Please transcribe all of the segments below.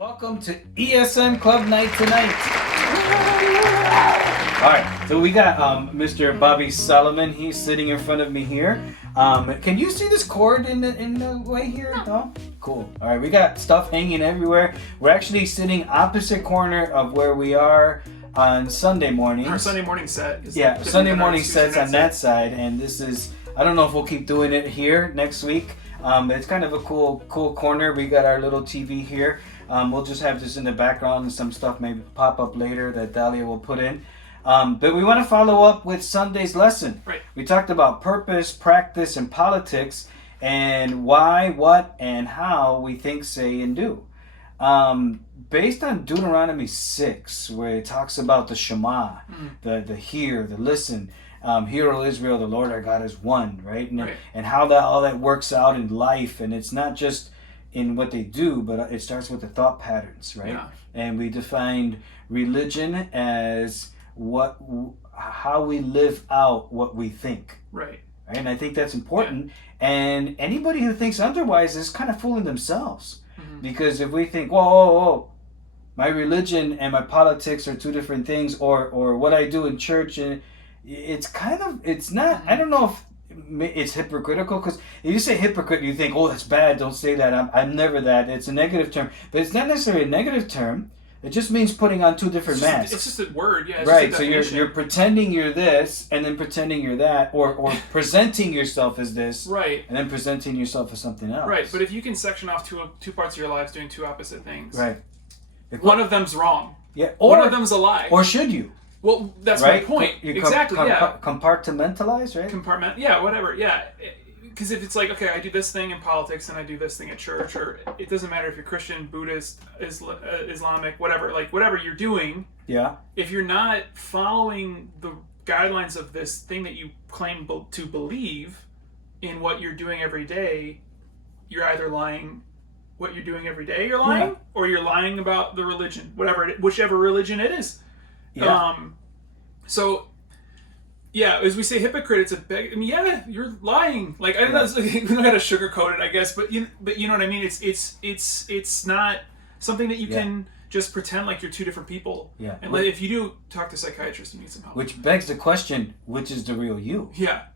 Welcome to ESM Club Night tonight. All right, so we got Mr. Bobby Solomon. He's sitting in front of me here. Can you see this cord in the way here? No? Cool. All right, we got stuff hanging everywhere. We're actually sitting opposite corner of where we are on Sunday mornings. Our Sunday morning set is Sunday morning sets on that side, and this is, I don't know if we'll keep doing it here next week. It's kind of a cool corner. We got our little TV here. We'll just have this in the background and some stuff maybe pop up later that Dahlia will put in. But we want to follow up with Sunday's lesson. Right. We talked about purpose, practice, and politics, and why, what, and how we think, say, and do. Based on Deuteronomy 6, where it talks about the Shema, the hear, the listen. Hear, O Israel, the Lord our God is one, right? And how all that works out in life, and it's not just in what they do, but it starts with the thought patterns, right? Yeah. And we defined religion as how we live out what we think, right? And I think that's important. Yeah. And anybody who thinks otherwise is kind of fooling themselves, because if we think, whoa, my religion and my politics are two different things, or what I do in church, and it's not. I don't know if it's hypocritical, because if you say hypocrite, you think, oh, that's bad, don't say that. I'm never that. It's a negative term, but it's not necessarily a negative term. It just means putting on two different masks. It's just a word, yeah. Right. So you're pretending you're this, and then pretending you're that, or presenting yourself as this, right, and then presenting yourself as something else. Right. But if you can section off two parts of your lives doing two opposite things, right, one of them's wrong. Yeah. One of them's a lie. Or should you? Well, that's right? my point. Exactly. Compartmentalize, right? Yeah. Whatever. Yeah. Because if it's like, okay, I do this thing in politics and I do this thing at church, or it doesn't matter if you're Christian, Buddhist, Islamic, whatever, like whatever you're doing. Yeah. If you're not following the guidelines of this thing that you claim to believe in what you're doing every day, you're either lying. What you're doing every day, you're lying, or you're lying about the religion, whichever religion it is. Yeah. So, yeah, as we say hypocrite, it's you're lying. Like, I don't know, we don't got to sugarcoat it, I guess, but you know what I mean. It's not something that you can just pretend like you're two different people. Yeah. And if you do talk to psychiatrists and need some help. Which begs the question: which is the real you? Yeah.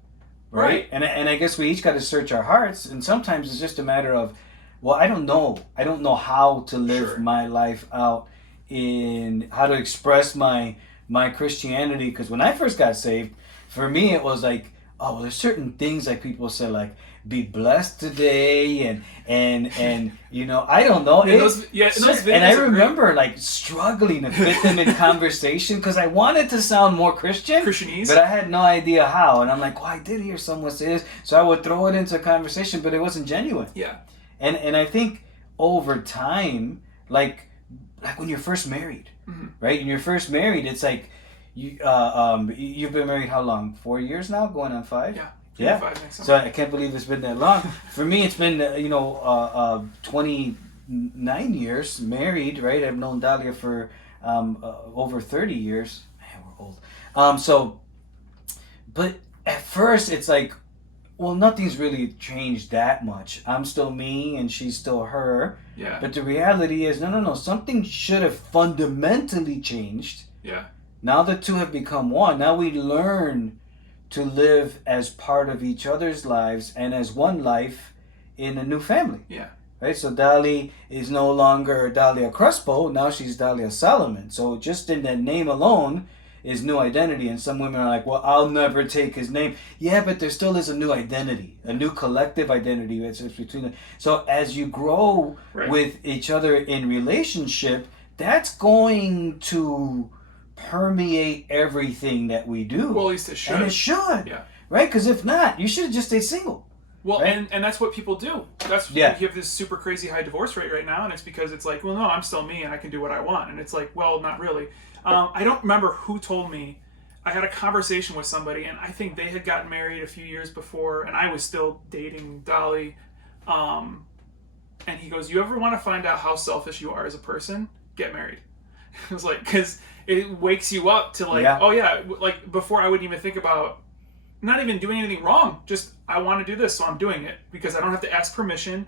Right. And I guess we each got to search our hearts, and sometimes it's just a matter of, well, I don't know how to live my life out, in how to express my Christianity, because when I first got saved, for me it was like, oh, there's certain things like people say, like, be blessed today, and you know, I don't know. And I remember like struggling to fit them in conversation, because I wanted to sound more Christianese, but I had no idea how. And I'm like, well, I did hear someone say this, so I would throw it into a conversation, but it wasn't genuine. Yeah. And I think over time, like when you're first married, right? When you're first married, it's like you've been married how long? 4 years now, going on 5? Yeah. 5 next time. So I can't believe it's been that long. For me, it's been 29 years married, right? I've known Dahlia for over 30 years. Man, we're old. But at first, it's like, well, nothing's really changed that much. I'm still me and she's still her. Yeah. But the reality is, no. Something should have fundamentally changed. Yeah. Now the two have become one. Now we learn to live as part of each other's lives and as one life in a new family. Yeah. Right? So Dahlia is no longer Dahlia Crespo. Now she's Dahlia Solomon. So just in that name alone is new identity. And some women are like, well, I'll never take his name. Yeah, but there still is a new identity, a new collective identity that's between them. So as you grow with each other in relationship, that's going to permeate everything that we do. Well, at least it should. And it should. Yeah. Right? Because if not, you should have just stayed single. Well, right? and that's what people do. You have this super crazy high divorce rate right now, and it's because it's like, well, no, I'm still me, and I can do what I want. And it's like, well, not really. I don't remember who told me. I had a conversation with somebody, and I think they had gotten married a few years before, and I was still dating Dolly. And he goes, you ever want to find out how selfish you are as a person? Get married. It was like, because it wakes you up to like, oh yeah, like before I wouldn't even think about not even doing anything wrong. Just, I want to do this, so I'm doing it, because I don't have to ask permission.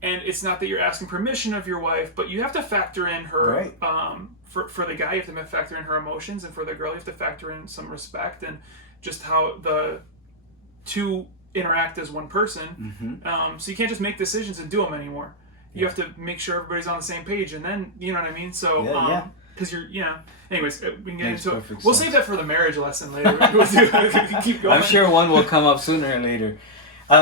And it's not that you're asking permission of your wife, but you have to factor in her, for the guy, you have to factor in her emotions, and for the girl, you have to factor in some respect and just how the two interact as one person. So you can't just make decisions and do them anymore. You have to make sure everybody's on the same page, and then, you know what I mean? So, because you're, anyways, we can get into it. We'll save that for the marriage lesson later. We'll keep going. I'm sure one will come up sooner or later.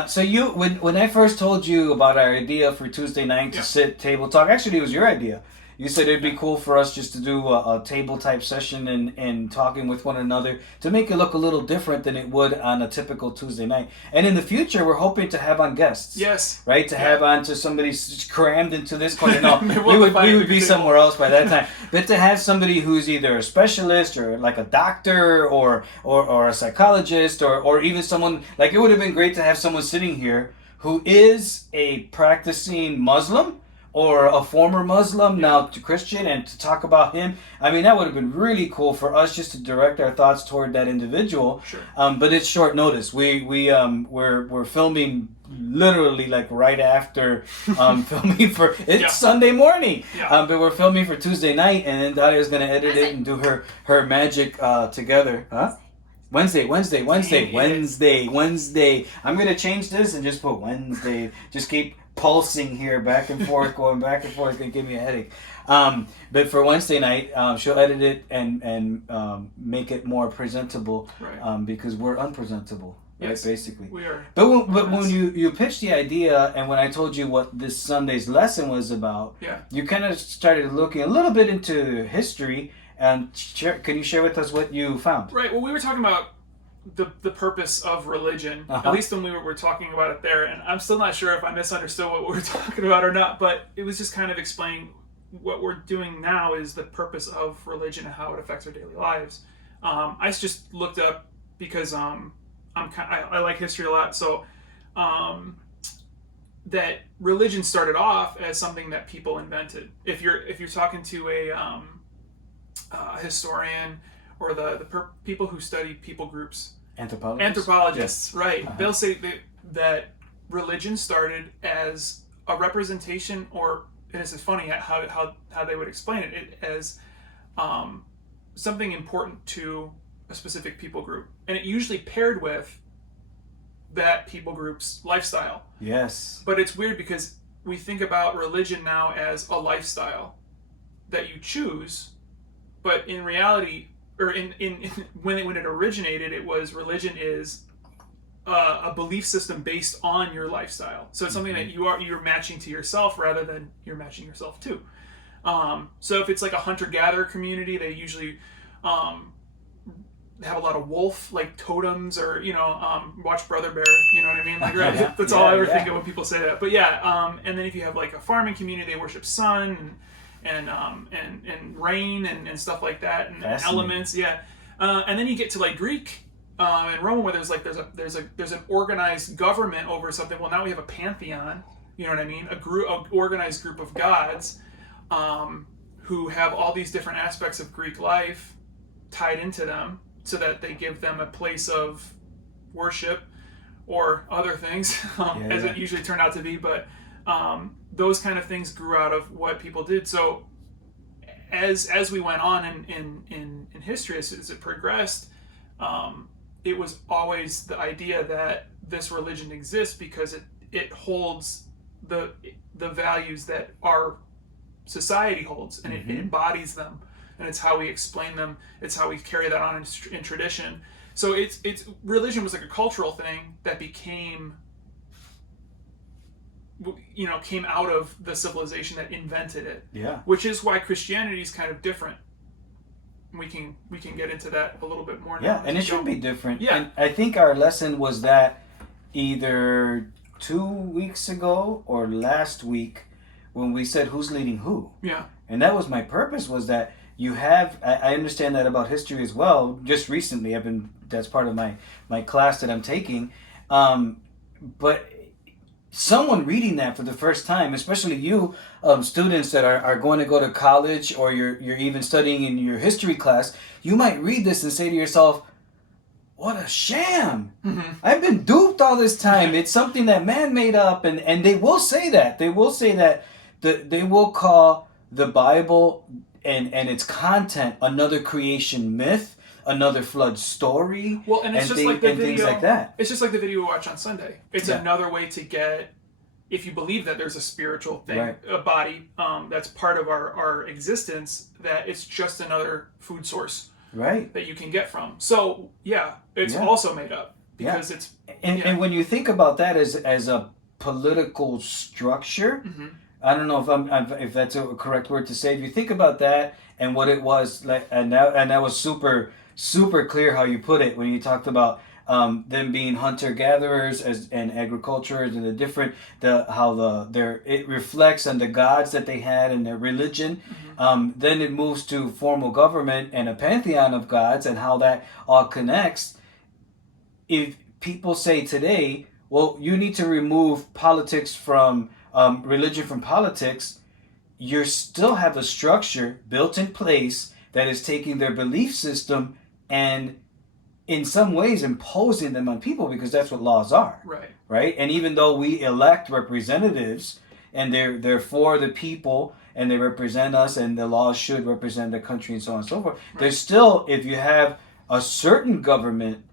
So when I first told you about our idea for Tuesday night to sit table talk, actually it was your idea. You said it'd be cool for us just to do a table type session and talking with one another to make it look a little different than it would on a typical Tuesday night. And in the future, we're hoping to have on guests. Yes. Right? To have on to somebody crammed into this corner. No, we would be somewhere else by that time. But to have somebody who's either a specialist or like a doctor or a psychologist or even someone, like it would have been great to have someone sitting here who is a practicing Muslim or a former Muslim, now to Christian, and to talk about him. I mean, that would have been really cool for us just to direct our thoughts toward that individual. Sure. But it's short notice. We're filming literally like right after filming for Sunday morning. But we're filming for Tuesday night, and then Dahlia's gonna edit it and do her magic together. Huh? Wednesday. I'm gonna change this and just put Wednesday. Just keep pulsing here, back and forth, going back and forth, gonna give me a headache. But for Wednesday night, she'll edit it and make it more presentable, because we're unpresentable, right? Basically, we are. But when you pitched the idea, and when I told you what this Sunday's lesson was about, you kind of started looking a little bit into history. And can you share with us what you found? Right. Well, we were talking about the purpose of religion, at least when we were talking about it there, and I'm still not sure if I misunderstood what we were talking about or not, but it was just kind of explaining what we're doing now is the purpose of religion and how it affects our daily lives. I just looked up because I like history a lot, so that religion started off as something that people invented. If you're talking to a historian or the people who study people groups, anthropologists, right? They'll say that religion started as a representation, or and this is funny how they would explain it as something important to a specific people group, and it usually paired with that people group's lifestyle. Yes. But it's weird because we think about religion now as a lifestyle that you choose. But in reality, or in when it originated, it was religion is a belief system based on your lifestyle. So it's something that you're matching to yourself rather than you're matching yourself to. So if it's like a hunter-gatherer community, they usually have a lot of wolf like totems, or watch Brother Bear. You know what I mean? Like, right? That's all I ever think of when people say that. But and then if you have like a farming community, they worship sun and rain and stuff like that, and elements, and then you get to like Greek and Roman, where there's an organized government over something. Well, now we have a pantheon, you know what I mean? An organized group of gods who have all these different aspects of Greek life tied into them, so that they give them a place of worship or other things, as it usually turned out to be, but those kind of things grew out of what people did. So as we went on in history, as it progressed, it was always the idea that this religion exists because it holds the values that our society holds, and it embodies them, and it's how we explain them, it's how we carry that on in tradition. So it's religion was like a cultural thing that came out of the civilization that invented it. Yeah. Which is why Christianity is kind of different. We can get into that a little bit more now. Yeah, and it should be different. Yeah. And I think our lesson was that either 2 weeks ago or last week when we said who's leading who. Yeah. And that was my purpose, was that you have, I understand that about history as well. Just recently, that's part of my class that I'm taking. But someone reading that for the first time, especially you students that are going to go to college, or you're even studying in your history class, you might read this and say to yourself, what a sham. Mm-hmm. I've been duped all this time. It's something that man made up. And they will say that. They will say that they will call the Bible and its content another creation myth, another flood story. Well, and it's just like the video, things like that. It's just like the video we watch on Sunday. It's another way to get, if you believe that there's a spiritual thing, right. a body that's part of our existence, that it's just another food source, right, that you can get from. So it's also made up because it's and when you think about that as a political structure, mm-hmm. I don't know if that's a correct word to say. If you think about that and what it was like, and that was super clear how you put it when you talked about them being hunter gatherers and agriculturers and it reflects on the gods that they had and their religion. Mm-hmm. Then it moves to formal government and a pantheon of gods and how that all connects. If people say today, well, you need to remove politics from religion from politics, you still have a structure built in place that is taking their belief system and in some ways imposing them on people, because that's what laws are. Right? And even though we elect representatives and they're for the people and they represent us and the laws should represent the country and so on and so forth, there's still, if you have a certain government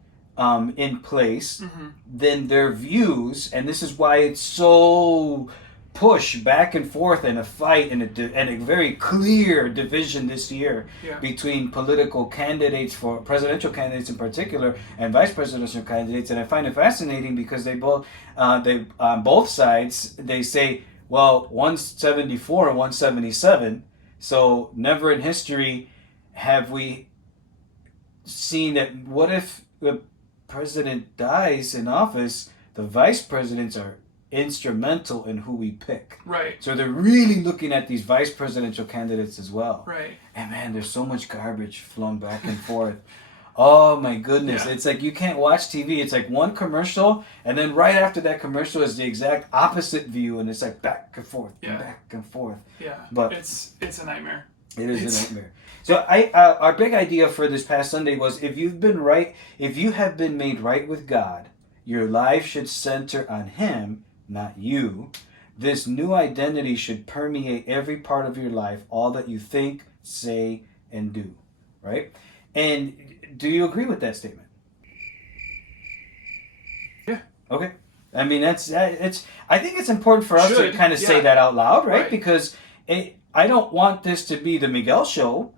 in place, mm-hmm. then their views, and this is why it's so push back and forth and a fight and a very clear division this year between political candidates, for presidential candidates in particular, and vice presidential candidates. And I find it fascinating because they both on both sides they say, well, 174 and 177. So never in history have we seen that. What if the president dies in office? The vice presidents are instrumental in who we pick. Right. So they're really looking at these vice presidential candidates as well. Right. And man, there's so much garbage flowing back and forth. Oh my goodness. It's like you can't watch TV. It's like one commercial and then right after that commercial is the exact opposite view and it's like back and forth and back and forth. Yeah. But it's a nightmare. It is a nightmare. So our big idea for this past Sunday was if you have been made right with God, your life should center on Him, not you. This new identity should permeate every part of your life, all that you think, say, and do. Right? And do you agree with that statement? Yeah. Okay. I mean, I think it's important for us to kind of say that out loud, right? Because I don't want this to be the Miguel show,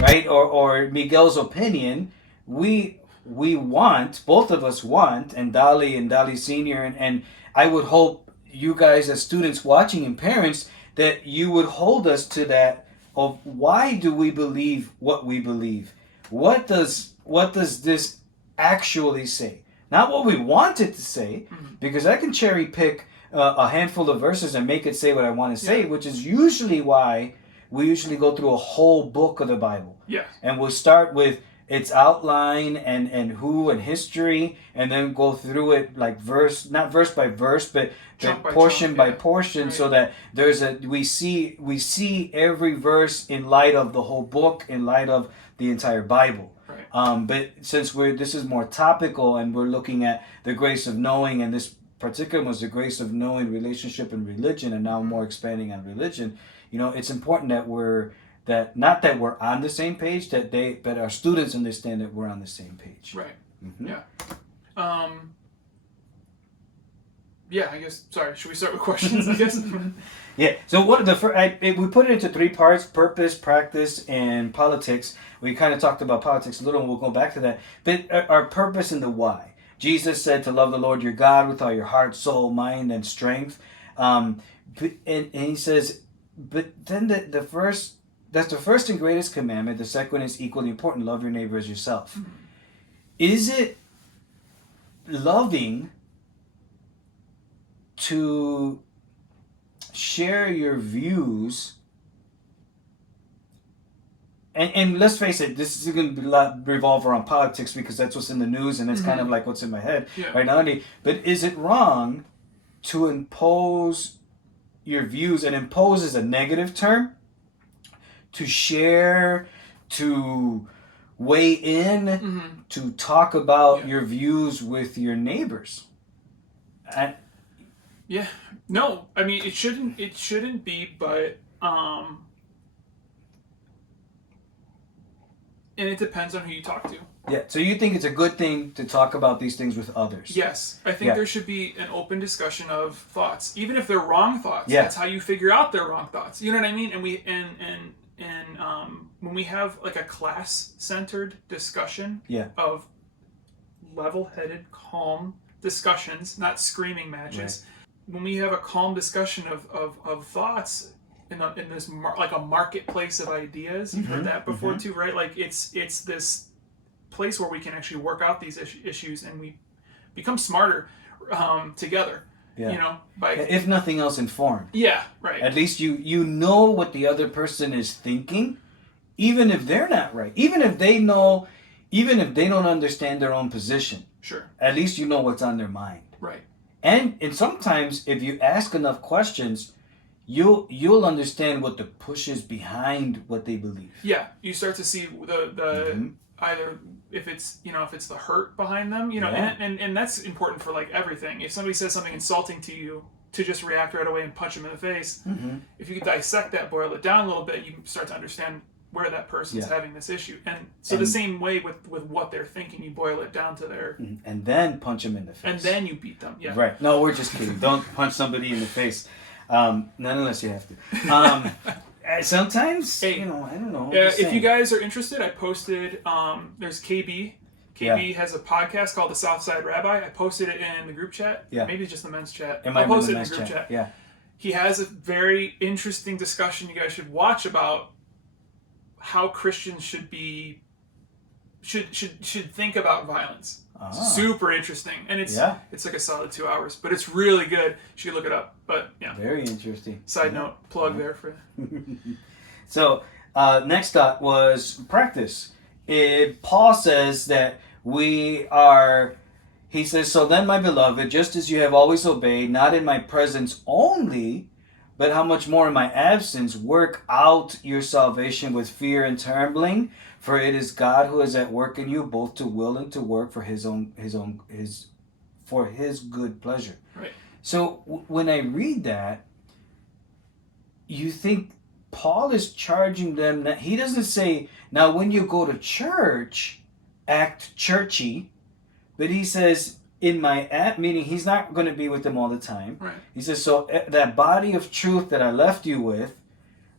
right? Or Miguel's opinion. We want, both of us want, and Dali Senior, and I would hope you guys as students watching and parents that you would hold us to that of why do we believe what we believe? What does this actually say? Not what we want it to say, because I can cherry pick a handful of verses and make it say what I want to say, which is usually why we usually go through a whole book of the Bible. Yeah. And we'll start with its outline and who and history, and then go through it like not verse by verse, but portion by portion, so that we see every verse in light of the whole book, in light of the entire Bible. Right. But since this is more topical and we're looking at the grace of knowing, and this particular was the grace of knowing, relationship, and religion, and now more expanding on religion, it's important that not that we're on the same page, but our students understand that we're on the same page. Right. Mm-hmm. Yeah. Yeah, I guess. Sorry, should we start with questions? I guess. Yeah. So we put it into three parts: purpose, practice, and politics. We kind of talked about politics a little, and we'll go back to that. But our purpose and the why. Jesus said to love the Lord your God with all your heart, soul, mind, and strength. And he says, but then that's the first and greatest commandment. The second is equally important: love your neighbor as yourself. Mm-hmm. Is it loving to share your views? And let's face it, this is going to revolve around politics because that's what's in the news and it's kind of like what's in my head right now. But is it wrong to impose your views? And impose is a negative term. To share, to weigh in to talk about your views with your neighbors. Yeah. No, I mean, it shouldn't be, but, and it depends on who you talk to. Yeah, so you think it's a good thing to talk about these things with others? Yes, I think there should be an open discussion of thoughts, even if they're wrong thoughts. That's how you figure out they're wrong thoughts. You know what I mean? And when we have like a class-centered discussion of level-headed, calm discussions, not screaming matches. Right. When we have a calm discussion of thoughts in this like a marketplace of ideas, you've heard that before too, right? Like it's this place where we can actually work out these issues and we become smarter together. Yeah. You know, by if nothing else, informed. Yeah, right. At least you know what the other person is thinking, even if they're not right. Even if they know, even if they don't understand their own position. Sure. At least you know what's on their mind. Right. And sometimes if you ask enough questions, you'll understand what the push is behind what they believe. Yeah, you start to see the either if it's the hurt behind them, and that's important for like everything. If somebody says something insulting to you, to just react right away and punch them in the face. If you could dissect that, boil it down a little bit, you can start to understand where that person's having this issue. And so the same way with what they're thinking, you boil it down to their... And then punch them in the face. And then you beat them, yeah. Right. No, we're just kidding. Don't punch somebody in the face. Not unless you have to. Sometimes, I don't know. If you guys are interested, I posted, there's KB. KB has a podcast called The Southside Rabbi. I posted it in the group chat. Yeah. Maybe just the men's chat. I posted it in the group chat. Yeah. He has a very interesting discussion you guys should watch about how Christians should think about violence. Super interesting. And it's like a solid 2 hours, but it's really good. You should look it up. But yeah. Very interesting. Side note, plug there for So next thought was practice. Paul says that he says, so then my beloved, just as you have always obeyed, not in my presence only, but how much more in my absence, work out your salvation with fear and trembling, for it is God who is at work in you, both to will and to work for his good pleasure. Right. So when I read that, you think Paul is charging them that he doesn't say, now when you go to church, act churchy, but he says, in my meaning he's not going to be with them all the time. Right. He says, so that body of truth that I left you with,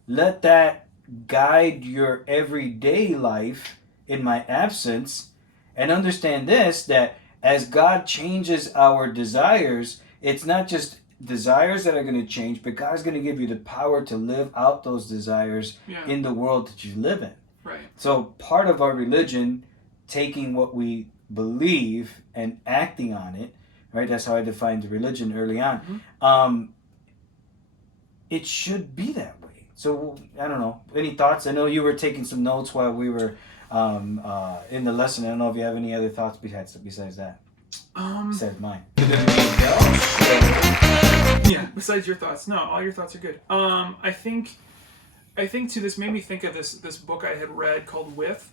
let that guide your everyday life in my absence, and understand this, that as God changes our desires, it's not just desires that are going to change, but God's going to give you the power to live out those desires in the world that you live in. Right. So part of our religion, taking what we believe and acting on it, right? That's how I defined the religion early on. It should be that way. So I don't know. Any thoughts? I know you were taking some notes while we were in the lesson. I don't know if you have any other thoughts besides that. Besides mine. Yeah. Besides your thoughts, no. All your thoughts are good. I think too. This made me think of this book I had read called With.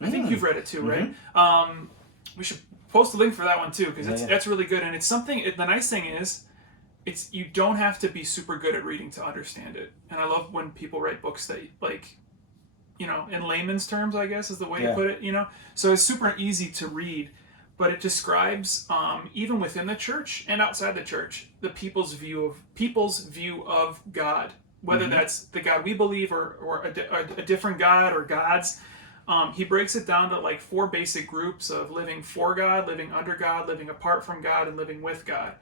I think you've read it too, right? We should post a link for that one too, because that's really good. And it's something. The nice thing is, you don't have to be super good at reading to understand it. And I love when people write books that, like, in layman's terms, I guess is the way to put it. So it's super easy to read, but it describes even within the church and outside the church, the people's view of God, whether that's the God we believe or a different God or gods. He breaks it down to like 4 basic groups of living for God, living under God, living apart from God, and living with God.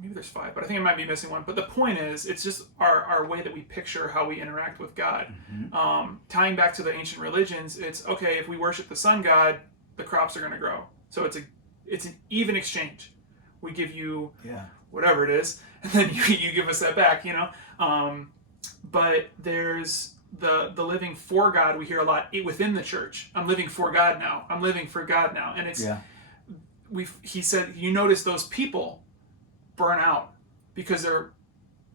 Maybe there's 5, but I think I might be missing one. But the point is, it's just our way that we picture how we interact with God. Tying back to the ancient religions, it's okay, if we worship the sun god, the crops are going to grow. So it's an even exchange. We give you whatever it is, and then you give us that back, But there's the living for God we hear a lot within the church. I'm living for God now. I'm living for God now. And it's he said, you notice those people burn out because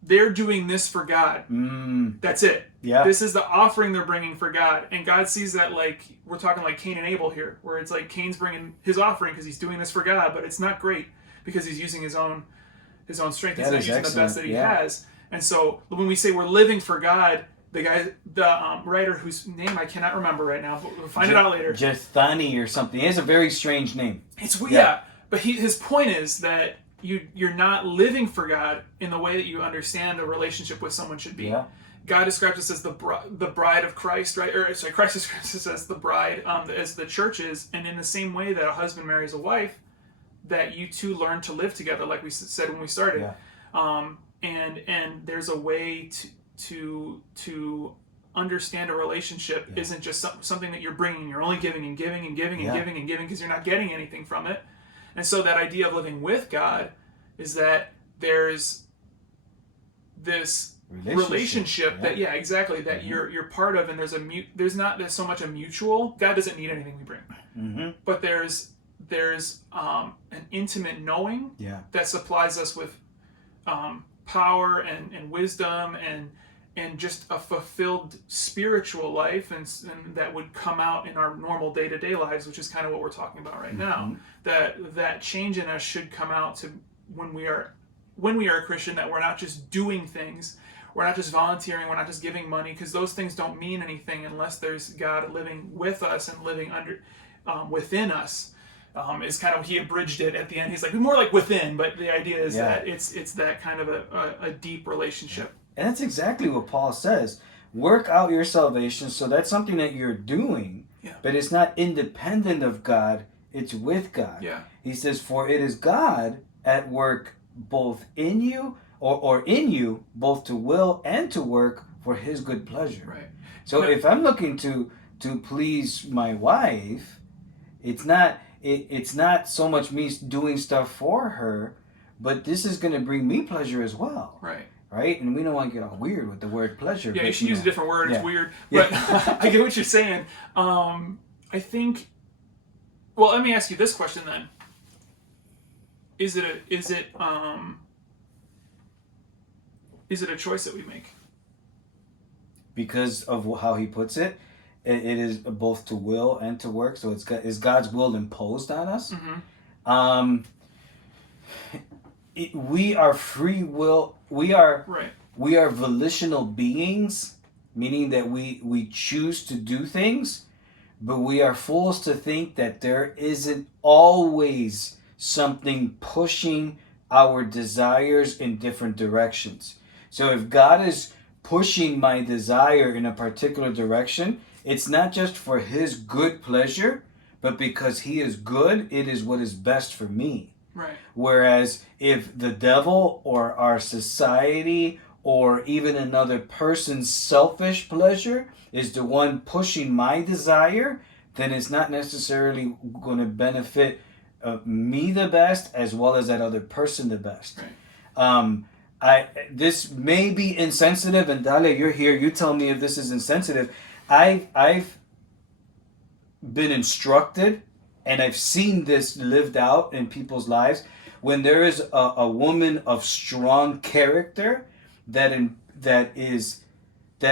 they're doing this for God. That's it. Yeah. This is the offering they're bringing for God. And God sees that, like, we're talking like Cain and Abel here, where it's like Cain's bringing his offering because he's doing this for God, but it's not great because he's using his own strength. He's not using the best that he has. And so when we say we're living for God, the writer whose name I cannot remember right now, but we'll find it out later. Jethani or something. He has a very strange name. It's yeah. But his point is that you're not living for God in the way that you understand a relationship with someone should be. Yeah. God describes us as the bride of Christ, right? Or sorry, Christ describes us as the bride, as the church is, and in the same way that a husband marries a wife, that you two learn to live together, like we said when we started. Yeah. And there's a way to understand a relationship isn't just something that you're bringing. You're only giving and giving and giving and giving and giving because you're not getting anything from it. And so that idea of living with God is that there's this relationship that exactly that you're part of, and there's not so much a mutual. God doesn't need anything we bring, but there's an intimate knowing that supplies us with power and wisdom and just a fulfilled spiritual life, and that would come out in our normal day-to-day lives, which is kind of what we're talking about right now. That change in us should come out to when we are a Christian, that we're not just doing things, we're not just volunteering, we're not just giving money, because those things don't mean anything unless there's God living with us and living within us. Is kind of, he abridged it at the end. He's like, more like within, but the idea is that it's that kind of a deep relationship. And that's exactly what Paul says. Work out your salvation. So that's something that you're doing, but it's not independent of God. It's with God. Yeah. He says, for it is God at work both in you, or in you, both to will and to work for his good pleasure. Right. So if I'm looking to please my wife, it's not so much me doing stuff for her, but this is going to bring me pleasure as well. Right. Right? And we don't want to get all weird with the word pleasure. Yeah, you should use a different word. It's weird. But I get what you're saying. I think, well, let me ask you this question then. Is it a choice that we make? Because of how he puts it, it is both to will and to work. So is God's will imposed on us? We are free will. We are volitional beings, meaning that we choose to do things, but we are fools to think that there isn't always something pushing our desires in different directions. So if God is pushing my desire in a particular direction, it's not just for his good pleasure, but because he is good, it is what is best for me. Right. Whereas if the devil or our society or even another person's selfish pleasure is the one pushing my desire, then it's not necessarily going to benefit me the best as well as that other person the best. Right. This may be insensitive, and Dale, you're here. You tell me if this is insensitive. I've been instructed, and I've seen this lived out in people's lives, when there is a woman of strong character that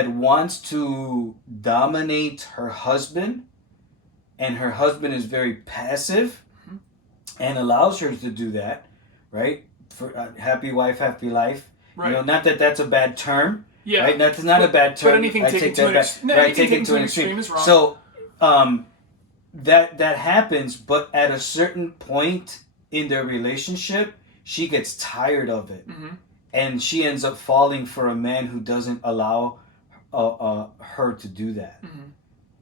wants to dominate her husband, and her husband is very passive and allows her to do that, right? For happy wife, happy life. Right. You know, not that that's a bad term. Yeah. Right? That's not a bad term. But anything taken to an extreme is wrong. So, that happens, but at a certain point in their relationship, she gets tired of it, and she ends up falling for a man who doesn't allow her to do that,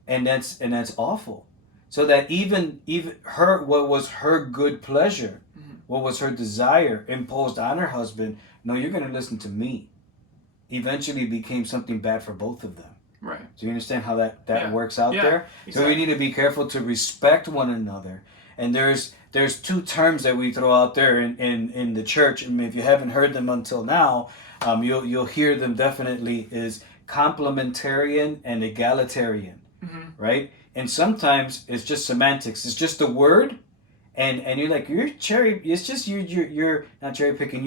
and that's awful. So that even her, what was her good pleasure, what was her desire imposed on her husband, no, you're going to listen to me, eventually became something bad for both of them. Right. So you understand how that works out there? Exactly. So we need to be careful to respect one another. And there's two terms that we throw out there in the church. I mean, if you haven't heard them until now, you'll hear them definitely, is complementarian and egalitarian. Right? And sometimes it's just semantics. It's just a word, and you're like, you're not cherry picking.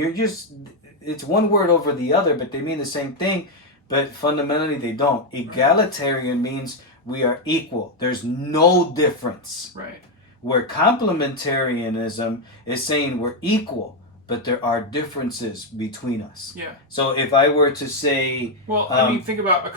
it's one word over the other, but they mean the same thing, but fundamentally they don't. Egalitarian means we are equal. There's no difference. Right. Where complementarianism is saying we're equal, but there are differences between us. Yeah. So if I were to say... Well, I mean, think about a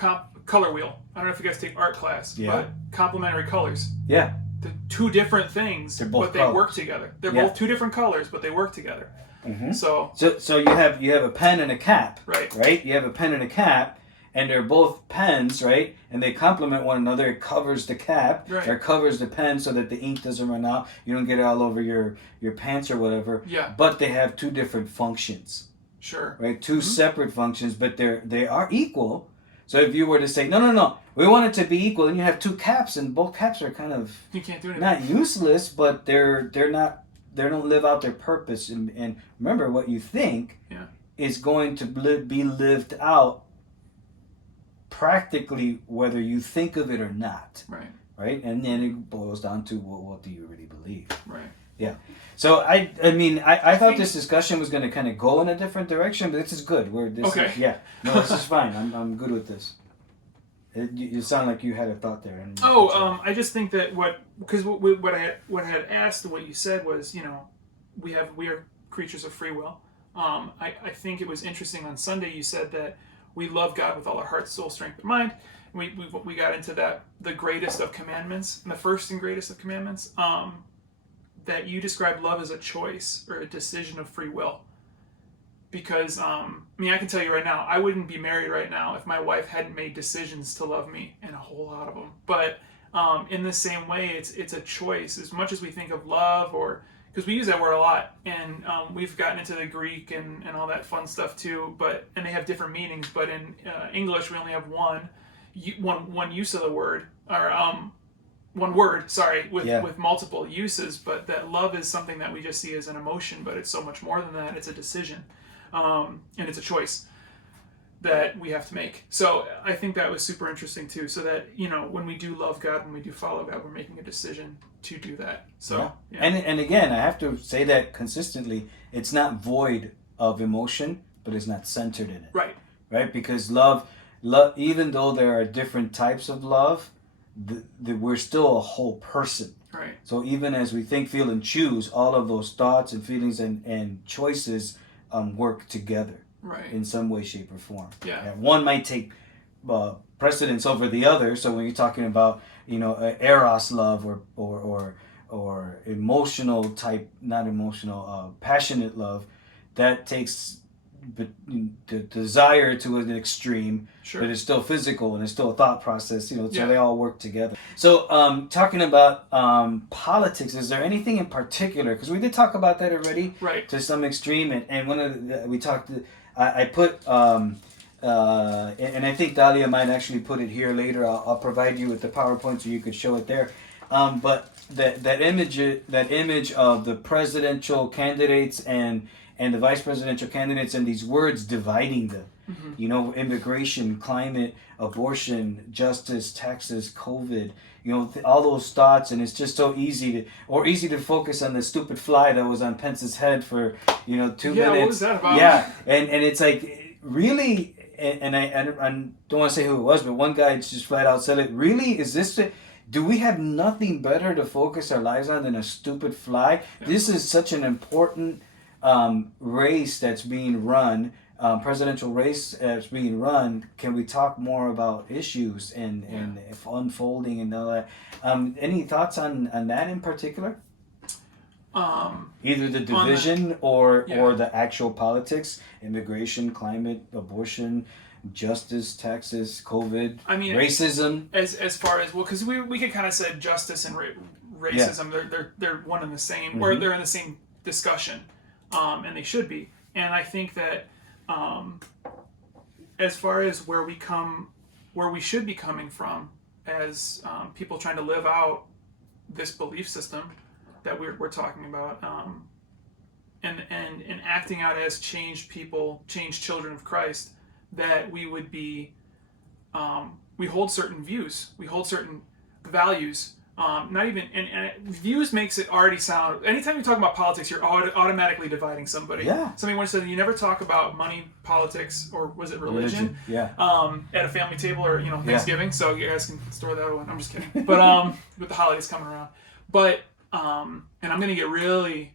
color wheel. I don't know if you guys take art class, but complementary colors. Yeah. They're two different things, but they work together. They're both two different colors, but they work together. Mm-hmm. So you have a pen and a cap. Right. Right? You have a pen and a cap, and they're both pens, right? And they complement one another. It covers the cap, or covers the pen so that the ink doesn't run out. You don't get it all over your pants or whatever. Yeah. But they have two different functions. Sure. Right? Two separate functions, but they are equal. So if you were to say, no, we want it to be equal, then you have two caps, and both caps are kind of you can't do anything. Not useless, but they don't live out their purpose. And remember, what you think is going to be lived out practically whether you think of it or not. Right? And then it boils down to what do you really believe? Right. Yeah. So I thought this discussion was going to kind of go in a different direction, but this is good. This is fine. I'm good with this. You sound like you had a thought there. I just think that what I had asked, what you said was, we are creatures of free will. I think it was interesting on Sunday you said that we love God with all our heart, soul, strength, and mind. We got into that, the greatest of commandments, and the first and greatest of commandments, that you described love as a choice or a decision of free will. Because, I can tell you right now, I wouldn't be married right now if my wife hadn't made decisions to love me, and a whole lot of them. But in the same way, it's a choice. As much as we think of love, or because we use that word a lot, and we've gotten into the Greek and all that fun stuff too. And they have different meanings. But in English, we only have one use of the word, or one word. Sorry, with multiple uses. But that love is something that we just see as an emotion, but it's so much more than that. It's a decision. And it's a choice that we have to make. So I think that was super interesting too. So that, when we do love God, when we do follow God, we're making a decision to do that. So, And again, I have to say that consistently, it's not void of emotion, but it's not centered in it. Right. Right? Because love, even though there are different types of love, we're still a whole person. Right. So even as we think, feel, and choose, all of those thoughts and feelings and choices work together, in some way, shape, or form. Yeah. One might take precedence over the other. So when you're talking about eros love or emotional type, not emotional, passionate love, that takes the desire to an extreme, but it's still physical and it's still a thought process. So they all work together. So talking about politics, is there anything in particular? Because we did talk about that already, to some extreme, and one of we talked. I put and I think Dahlia might actually put it here later. I'll provide you with the PowerPoint so you could show it there. But that image of the presidential candidates and the vice presidential candidates, and these words dividing them. Mm-hmm. Immigration, climate, abortion, justice, taxes, COVID, all those thoughts, and it's just so easy to focus on the stupid fly that was on Pence's head for 2 minutes. What was that about? Yeah, and it's like, really, and I don't want to say who it was, but one guy just flat out said it. Really, is this do we have nothing better to focus our lives on than a stupid fly? Yeah. This is such an important race that's being run, presidential race that's being run. Can we talk more about issues and unfolding and all that? Any thoughts on that in particular? Either the division or the actual politics, immigration, climate, abortion, justice, taxes, COVID, racism. As far as, because we could kind of say justice and racism, they're one and the same, or they're in the same discussion. And they should be. And I think that as far as where we should be coming from as people trying to live out this belief system that we're talking about, and acting out as changed people, changed children of Christ, that we would be, we hold certain views, we hold certain values, Not even, and views makes it already sound, anytime you talk about politics, you're automatically dividing somebody. Yeah. Somebody once said, you never talk about money, politics, or was it religion? Yeah. At a family table or, Thanksgiving. Yeah. So you guys can store that one. I'm just kidding. But, with the holidays coming around. But, and I'm going to get really,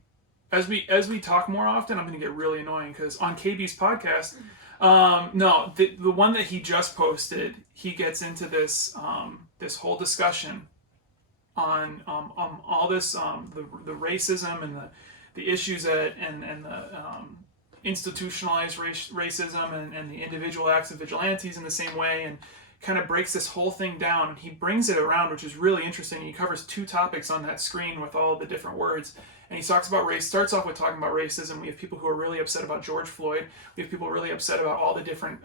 as we talk more often, I'm going to get really annoying because on KB's podcast, no, the one that he just posted, he gets into this, this whole discussion on all this the racism and the issues that and the institutionalized racism and the individual acts of vigilantes in the same way, and kind of breaks this whole thing down, and he brings it around, which is really interesting. He covers 2 topics on that screen with all the different words, and he talks about race. Starts off with talking about racism. We have people who are really upset about George Floyd. We have people really upset about all the different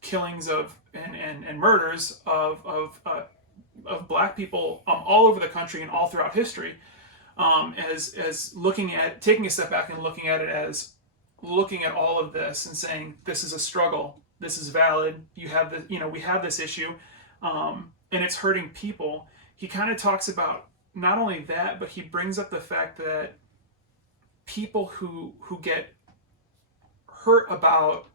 killings of and murders of black people all over the country and all throughout history, as looking at, taking a step back and looking at it as looking at all of this and saying, this is a struggle, this is valid, you have the, we have this issue, and it's hurting people. He kind of talks about not only that, but he brings up the fact that people who get hurt about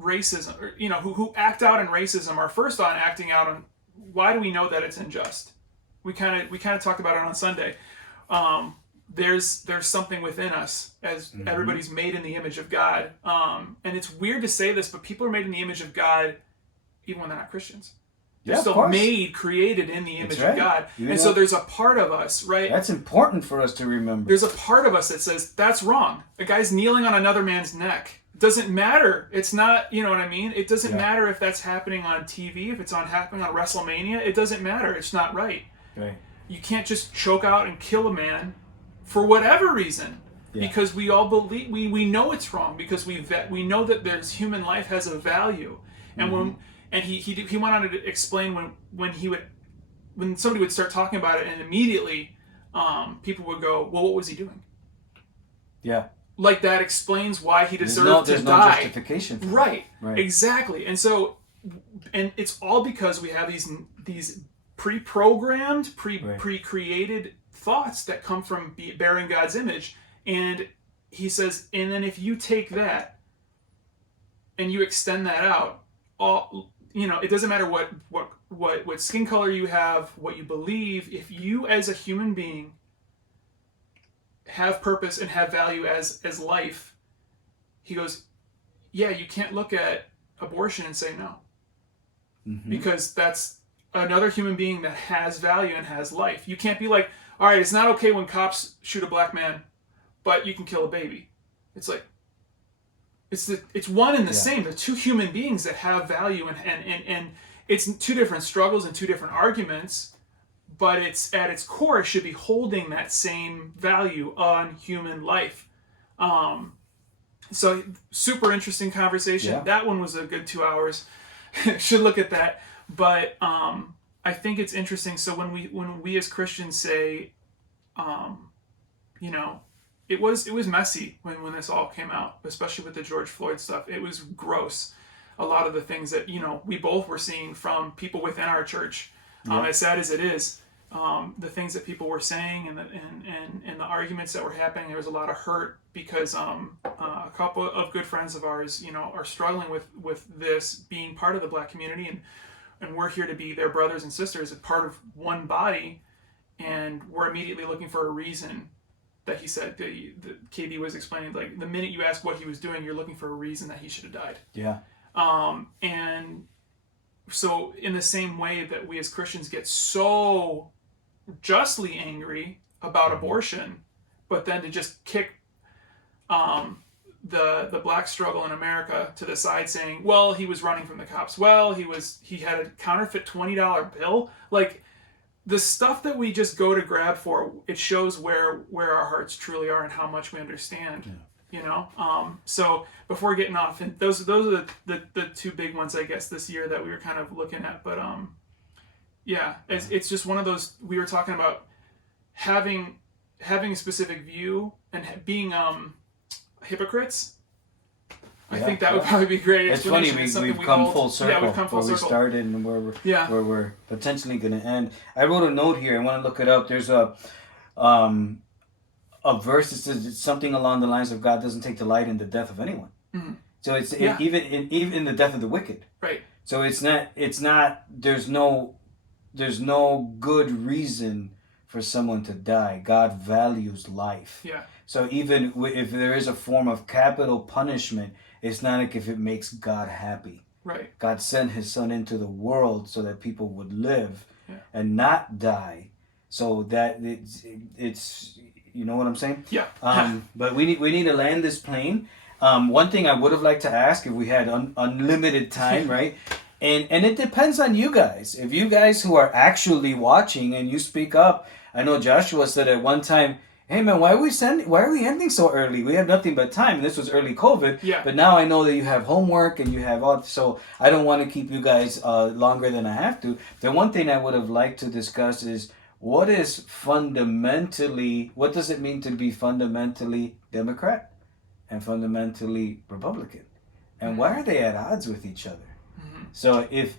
racism, or, who act out in racism, are first on acting out on, why do we know that it's unjust? We kind of talked about it on Sunday. There's something within us, as everybody's made in the image of God. And it's weird to say this, but people are made in the image of God even when they're not Christians. They're still created in the image of God. So there's a part of us, right? That's important for us to remember. There's a part of us that says, that's wrong. A guy's kneeling on another man's neck. Doesn't matter. It's not, you know what I mean? It doesn't matter if that's happening on TV, if it's happening on WrestleMania. It doesn't matter. It's not right. Right. You can't just choke out and kill a man for whatever reason, because we all believe, we know it's wrong, because we know that there's human life has a value. And he went on to explain when somebody would start talking about it, and immediately people would go, well, what was he doing? Yeah. Like, that explains why he deserved to die. There's no justification for it. Right. Exactly. And so, and it's all because we have these pre-programmed, pre-created thoughts that come from bearing God's image. And he says, and then if you take that and you extend that out, it doesn't matter what skin color you have, what you believe, if you as a human being have purpose and have value as life, he goes, you can't look at abortion and say no. Because that's another human being that has value and has life. You can't be like, all right, it's not okay when cops shoot a black man, but you can kill a baby. It's like, it's one and the same. They're 2 human beings that have value, and it's 2 different struggles and 2 different arguments, but it's at its core, it should be holding that same value on human life. So super interesting conversation. Yeah. That one was a good 2 hours. Should look at that. But I think it's interesting. So when we as Christians say, it was messy when this all came out, especially with the George Floyd stuff. It was gross. A lot of the things that we both were seeing from people within our church, as sad as it is, the things that people were saying and the arguments that were happening. There was a lot of hurt because a couple of good friends of ours, are struggling with this, being part of the black community, and we're here to be their brothers and sisters, as part of one body, and we're immediately looking for a reason. That he said, that KB was explaining, like, the minute you ask what he was doing, you're looking for a reason that he should have died. Yeah. And so in the same way that we as Christians get so justly angry about abortion, but then to just kick the black struggle in America to the side, saying, well, he was running from the cops. Well, he had a counterfeit $20 bill. Like, the stuff that we just go to grab for, it shows where our hearts truly are and how much we understand. So before getting off, and those are the 2 big ones, I guess, this year that we were kind of looking at. But it's just one of those. We were talking about having a specific view and being hypocrites. I think that would probably be great. It's funny, we've come full circle. Yeah, we've come full where circle. We started and where we're potentially going to end. I wrote a note here. I want to look it up. There's a verse that says something along the lines of God doesn't take delight in the death of anyone. Mm-hmm. So it's even in the death of the wicked. Right. So it's not. There's no good reason for someone to die. God values life. Yeah. So even if there is a form of capital punishment, it's not like if it makes God happy. Right. God sent His Son into the world so that people would live and not die. So that it's you know what I'm saying? Yeah. But we need to land this plane. One thing I would have liked to ask if we had unlimited time, right? And it depends on you guys. If you guys who are actually watching and you speak up, I know Joshua said at one time, "Hey man, why are we ending so early? We have nothing but time." And this was early COVID. Yeah. But now I know that you have homework and you have all, so I don't want to keep you guys longer than I have to. The one thing I would have liked to discuss is what does it mean to be fundamentally Democrat and fundamentally Republican? And why are they at odds with each other? Mm-hmm. So if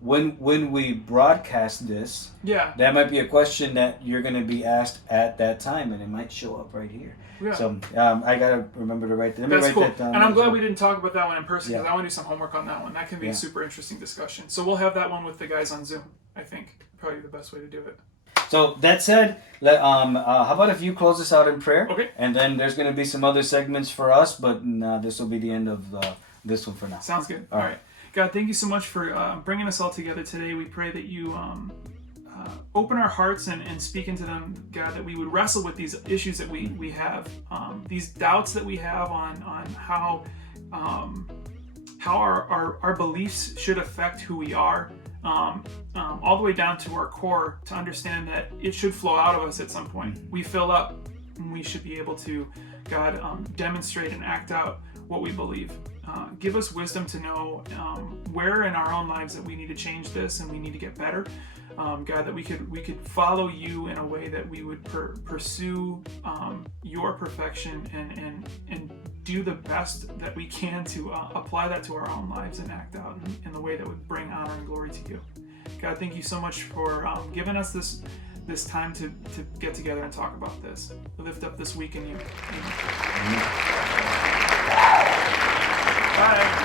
when we broadcast this, that might be a question that you're going to be asked at that time, and it might show up right here. Yeah. So I gotta remember to write that. That's cool. That down. And I'm glad we didn't talk about that one in person because I want to do some homework on that one. That can be a super interesting discussion. So we'll have that one with the guys on Zoom. I think probably the best way to do it. So that said, how about if you close us out in prayer? Okay. And then there's going to be some other segments for us, but this will be the end of this one for now. Sounds good. All right. God, thank you so much for bringing us all together today. We pray that you open our hearts and speak into them, God, that we would wrestle with these issues that we have, these doubts that we have on how our beliefs should affect who we are, all the way down to our core, to understand that it should flow out of us at some point. We fill up, and we should be able to, God, demonstrate and act out what we believe. Give us wisdom to know where in our own lives that we need to change this and we need to get better. God, that we could follow you in a way that we would pursue your perfection and do the best that we can to apply that to our own lives and act out in the way that would bring honor and glory to you. God, thank you so much for giving us this time to get together and talk about this. Lift up this week in you. Amen. Bye.